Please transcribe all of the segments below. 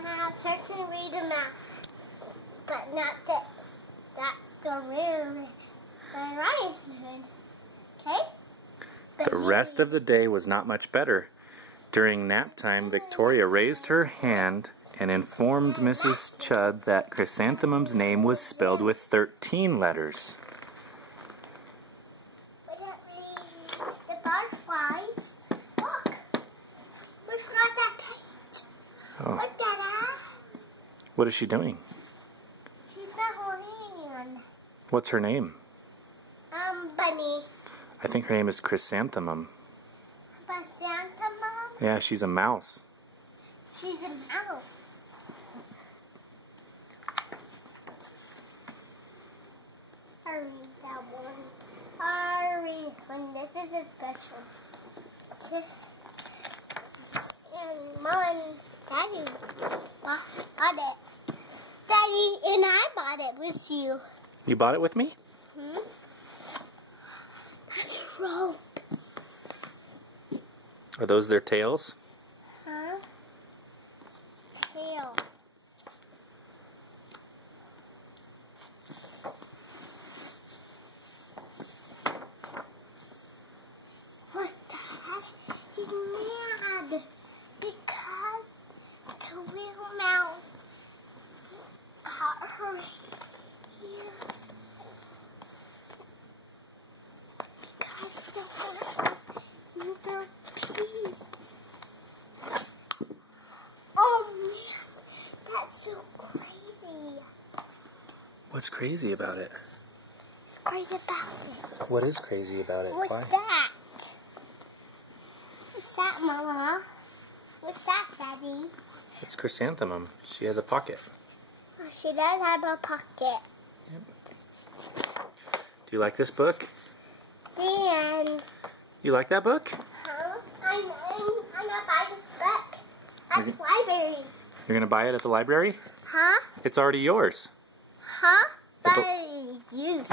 have Turks and read a map, but not this. That's the real horizon. Okay? The rest of the day was not much better. During nap time, Victoria raised her hand and informed Mrs. Chud that Chrysanthemum's name was spelled with 13 letters. But that means the butterflies. Look! We've got that page. Oh. Look at that. What is she doing? She's a hand. What's her name? Bunny. I think her name is Chrysanthemum. Chrysanthemum? Yeah, she's a mouse. She's a mouse. Hurry, that one. Hurry, and this is a special. And Mom and Daddy bought it. Daddy and I bought it with you. You bought it with me? Hmm? That's rope. Are those their tails? Huh? Tail. What the heck? He's mad because the wheel mouse got her here. Because the piece. Oh man, that's so crazy. What's crazy about it? It's crazy about it. What is crazy about it? What's Why? that? What's that, Mama? What's that, Daddy? It's Chrysanthemum. She has a pocket. Oh, she does have a pocket. Do you like this book? And You like that book? huh? I'm gonna buy this book at the library. You're gonna buy it at the library? Huh? It's already yours. Huh? But it's used.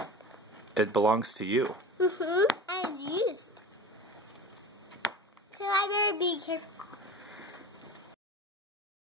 It belongs to you. And used. So I better be careful.